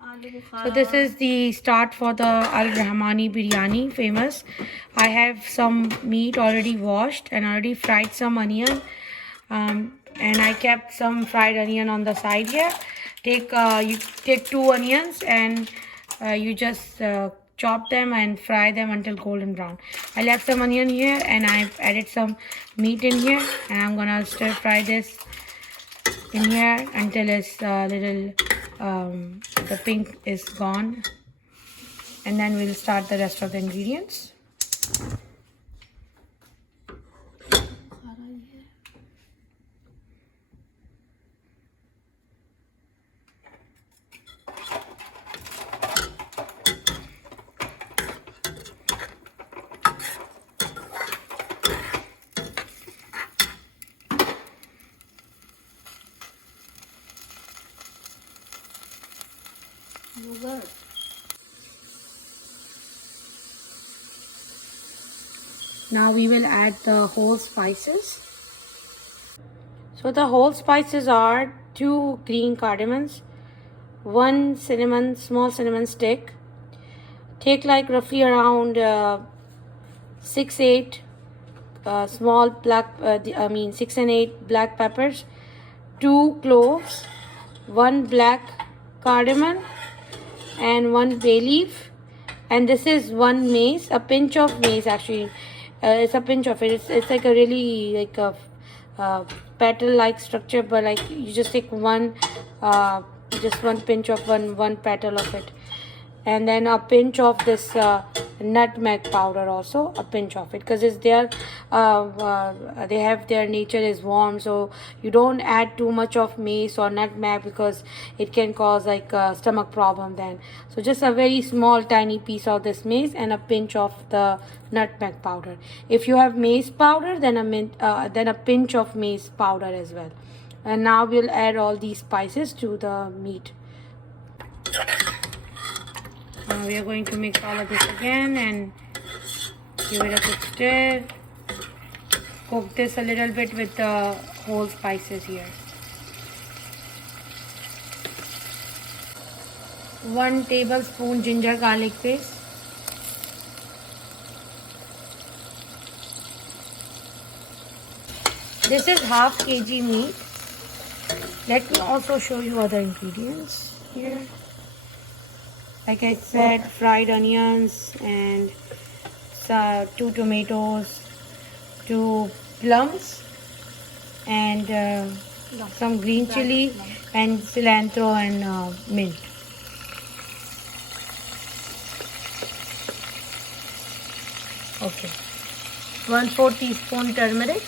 So this is the start for the Rahmani Biryani, famous. I have some meat already washed and already fried some onion. And I kept some fried onion on the side here. You take 2 onions and you just chop them and fry them until golden brown. I left some onion here and I've added some meat in here, and I'm gonna stir fry this in here until it's little the pink is gone, and then we'll start the rest of the ingredients. Now we will add the whole spices. So the whole spices are 2 green cardamoms, 1 cinnamon, small cinnamon stick. Take like roughly around 6-8 small black, 6 and 8 black peppers, 2 cloves, 1 black cardamom, and 1 bay leaf, and this is 1 mace, a pinch of mace actually. It's a pinch of it. It's like a really like a petal like structure, but like you just take just 1 pinch of one petal of it, and then a pinch of this nutmeg powder, also a pinch of it, because it's their they have their nature is warm, so you don't add too much of mace or nutmeg because it can cause like a stomach problem then. So just a very small tiny piece of this mace and a pinch of the nutmeg powder. If you have mace powder, then a pinch of mace powder as well. And now we'll add all these spices to the meat. Now we are going to mix all of this again and give it a good stir. Cook this a little bit with the whole spices here. 1 tablespoon ginger garlic paste. This is half kg meat. Let me also show you other ingredients here. Like I said, fried onions and 2 tomatoes, 2 plums, and some green chili and cilantro and mint. Okay. 1/4 teaspoon turmeric.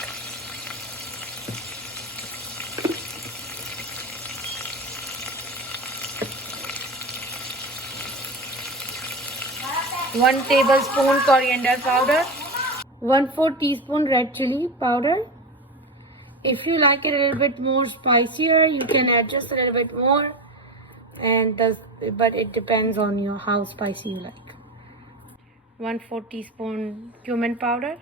1 tablespoon coriander powder, 1/4 teaspoon red chili powder. If you like it a little bit more spicier, you can add just a little bit more, but it depends on how spicy you like. 1/4 teaspoon cumin powder.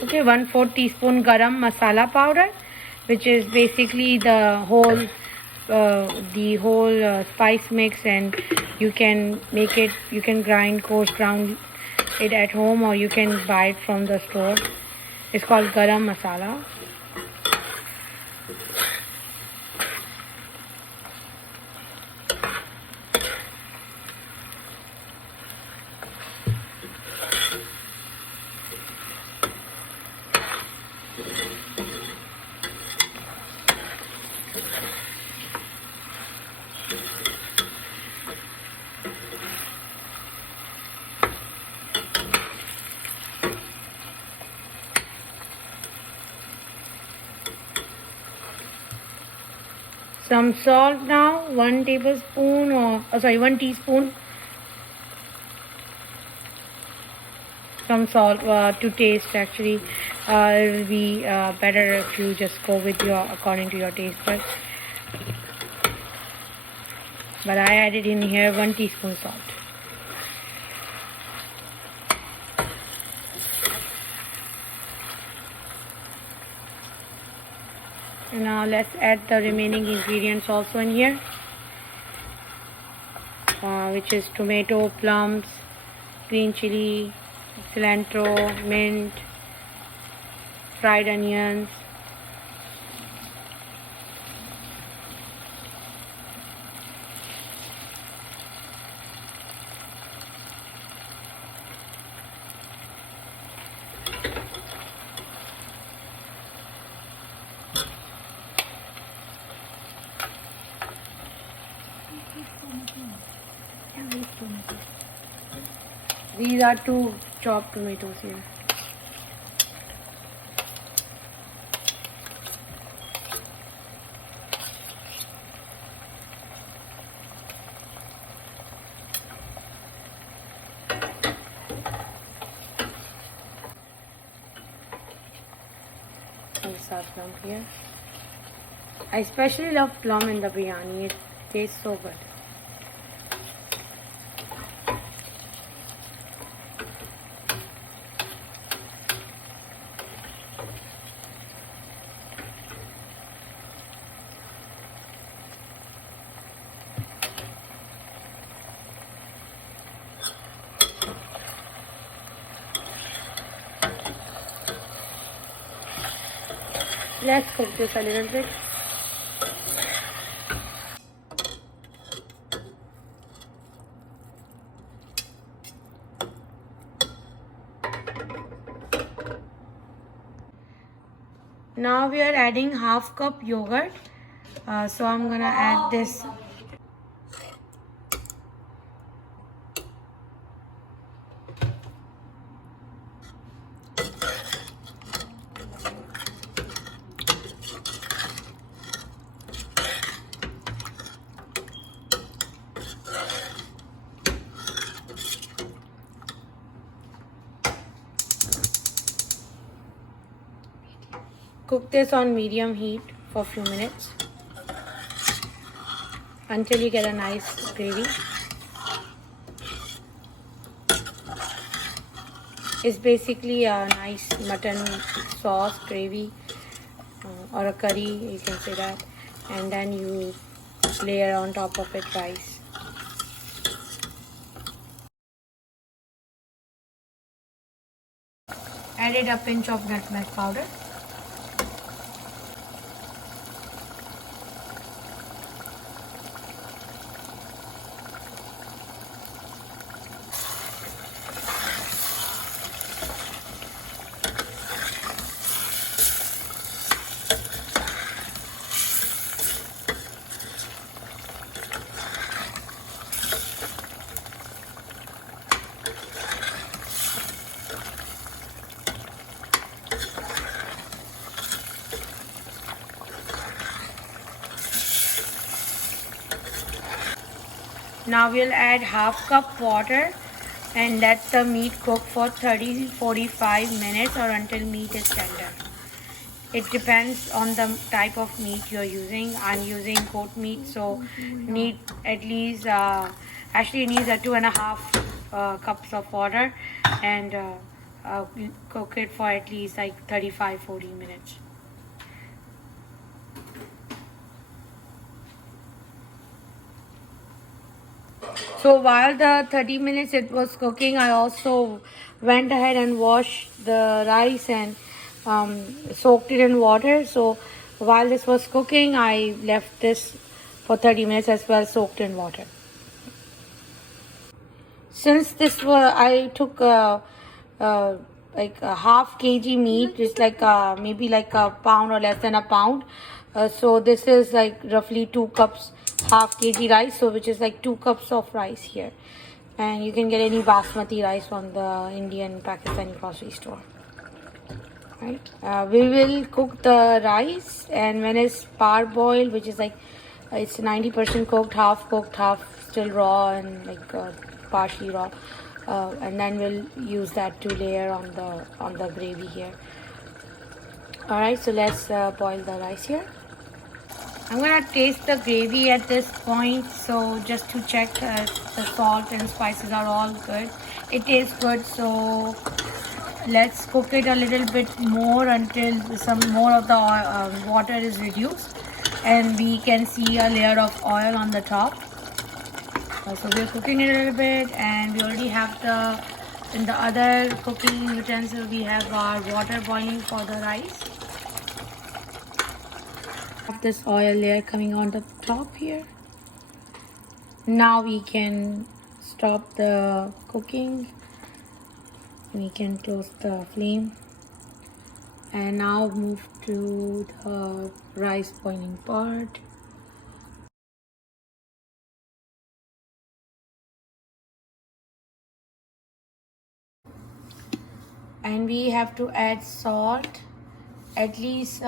Okay, 1/4 teaspoon garam masala powder, which is basically the whole spice mix, and you can make it, you can coarse ground it at home, or you can buy it from the store. It's called garam masala. Some salt now, 1 teaspoon. some salt to taste. Actually, it will be better if you just go with your according to your taste buds. But I added in here 1 teaspoon salt. And now let's add the remaining ingredients also in here, which is tomato, plums, green chili, cilantro, mint, fried onions, these are 2 chopped tomatoes here. Plum here. I especially love plum in the biryani. It tastes so good. Let's cook this a little bit. Now we are adding half cup yogurt. So I'm gonna add this. Cook this on medium heat for a few minutes until you get a nice gravy. It's basically a nice mutton sauce gravy or a curry, you can say that, and then you layer on top of it rice. Added a pinch of nutmeg powder. Now we'll add half cup water and let the meat cook for 30-45 minutes or until meat is tender. It depends on the type of meat you're using. I'm using goat meat, so need at least actually it needs 2.5 cups of water, and cook it for at least like 35-40 minutes. So while the 30 minutes it was cooking, I also went ahead and washed the rice and soaked it in water. So while this was cooking, I left this for 30 minutes as well, soaked in water. Since this was, I took like a half kg meat, it's like maybe like a pound or less than a pound. So this is like roughly 2 cups, half kg rice, so which is like 2 cups of rice here. And you can get any basmati rice from the Indian Pakistani grocery store. Right? We will cook the rice, and when it's parboiled, which is like it's 90% cooked, half still raw, and like partially raw. and then we'll use that to layer on the gravy here. All right, so let's boil the rice here. I'm gonna taste the gravy at this point, so just to check the salt and spices are all good. It tastes good, so let's cook it a little bit more until some more of the water is reduced and we can see a layer of oil on the top. So we're cooking it a little bit, and we already have in the other cooking utensil we have our water boiling for the rice. Have this oil layer coming on the top here. Now we can stop the cooking. We can close the flame and now move to the rice boiling part. And we have to add salt, at least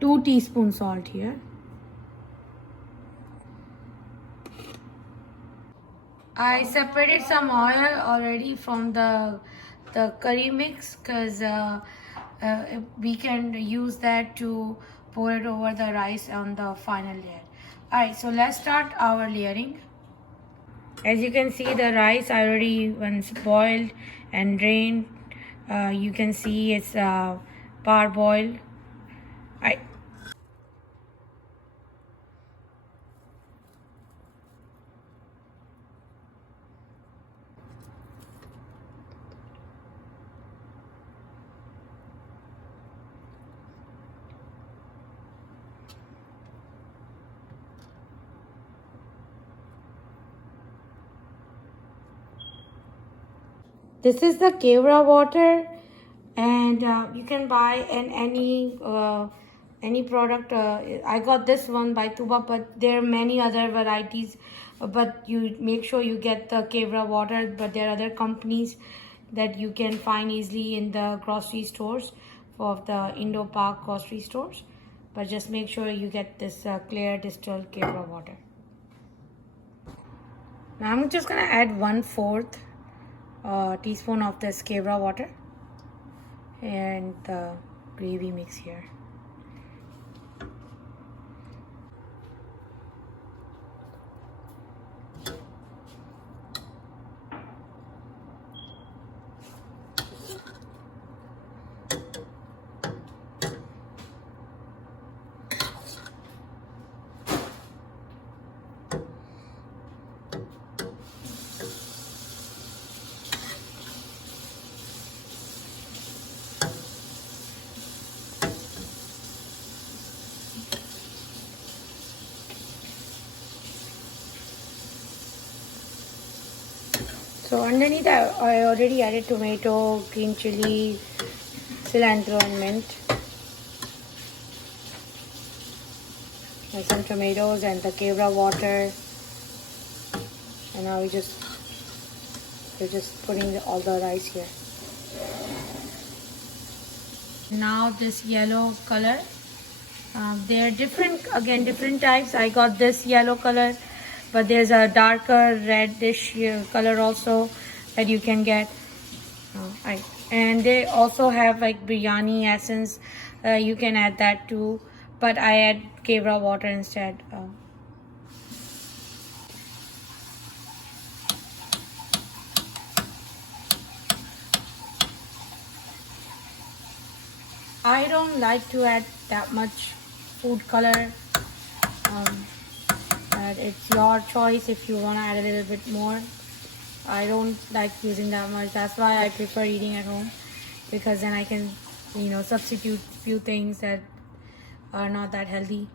2 teaspoons salt here. I separated some oil already from the curry mix, because we can use that to pour it over the rice on the final layer. Alright, so let's start our layering. As you can see, the rice already once boiled and drained. You can see it's parboiled. Alright. This is the Kevra water, and you can buy in any product. I got this one by Tuba, but there are many other varieties. But you make sure you get the Kevra water. But there are other companies that you can find easily in the grocery stores, of the Indo-Pak grocery stores. But just make sure you get this clear distilled Kevra water. Now I'm just gonna add 1/4 teaspoon of this Kevra water and the gravy mix here. So underneath I already added tomato, green chili, cilantro and mint. And some tomatoes and the Kevra water. And now we're just putting all the rice here. Now this yellow color. There are different types. I got this yellow color, but there's a darker reddish color also that you can get. And they also have like biryani essence. You can add that too, but I add Kevra water instead. I don't like to add that much food color. But it's your choice if you want to add a little bit more. I don't like using that much. That's why I prefer eating at home, because then I can, substitute few things that are not that healthy.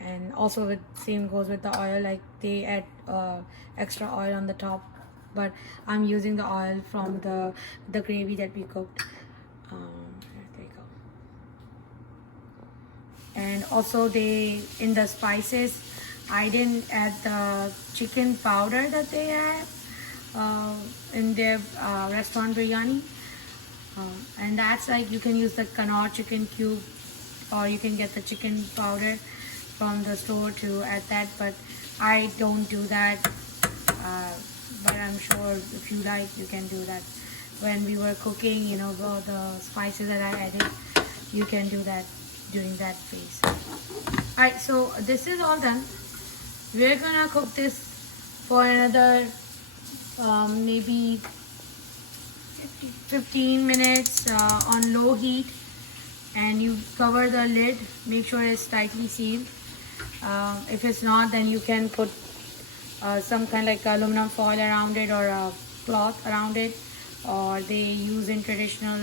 And also same goes with the oil. Like they add extra oil on the top, but I'm using the oil from the gravy that we cooked. There you go. And also in the spices, I didn't add the chicken powder that they have in their restaurant biryani. And that's like, you can use the Kannauj chicken cube, or you can get the chicken powder from the store to add that. But I don't do that, but I'm sure if you like, you can do that. When we were cooking, you know, the spices that I added, you can do that during that phase. Alright, so this is all done. We're gonna cook this for another maybe 15 minutes on low heat, and you cover the lid. Make sure it's tightly sealed. If it's not, then you can put some kind of like aluminum foil around it, or a cloth around it, or they use in traditional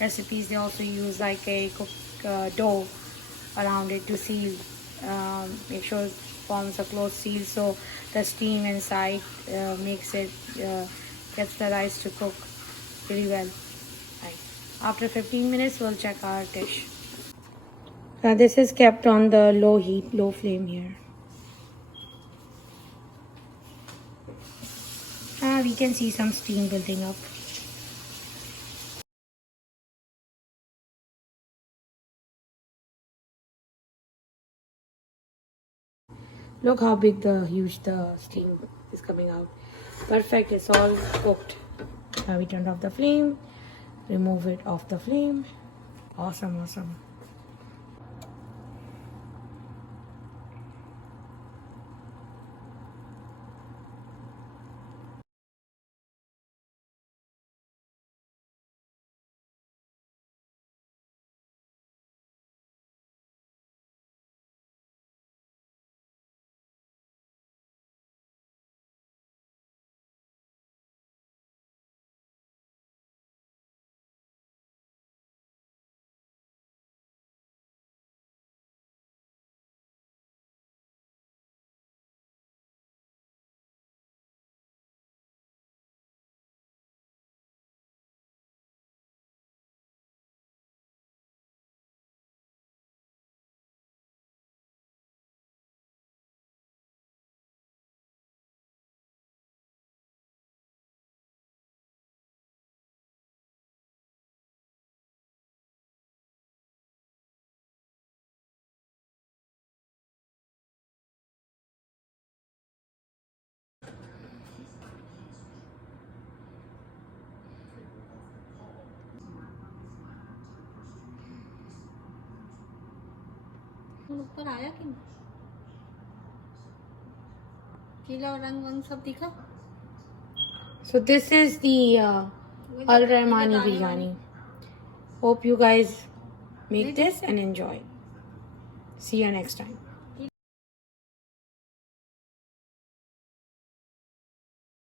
recipes, they also use like a dough around it to seal. Make sure it forms a closed seal, so the steam inside makes it gets the rice to cook really well. Right. After 15 minutes, we'll check our dish. This is kept on the low heat, low flame here. We can see some steam building up. Look how big huge the steam is coming out. Perfect, it's all cooked. Now we turned off the flame, remove it off the flame. Awesome, awesome. ऊपर आया कि पीला और रंग वंग सब दिखा. So this is the Al Rahmani Biryani. Hope you guys make this and enjoy. See you next time.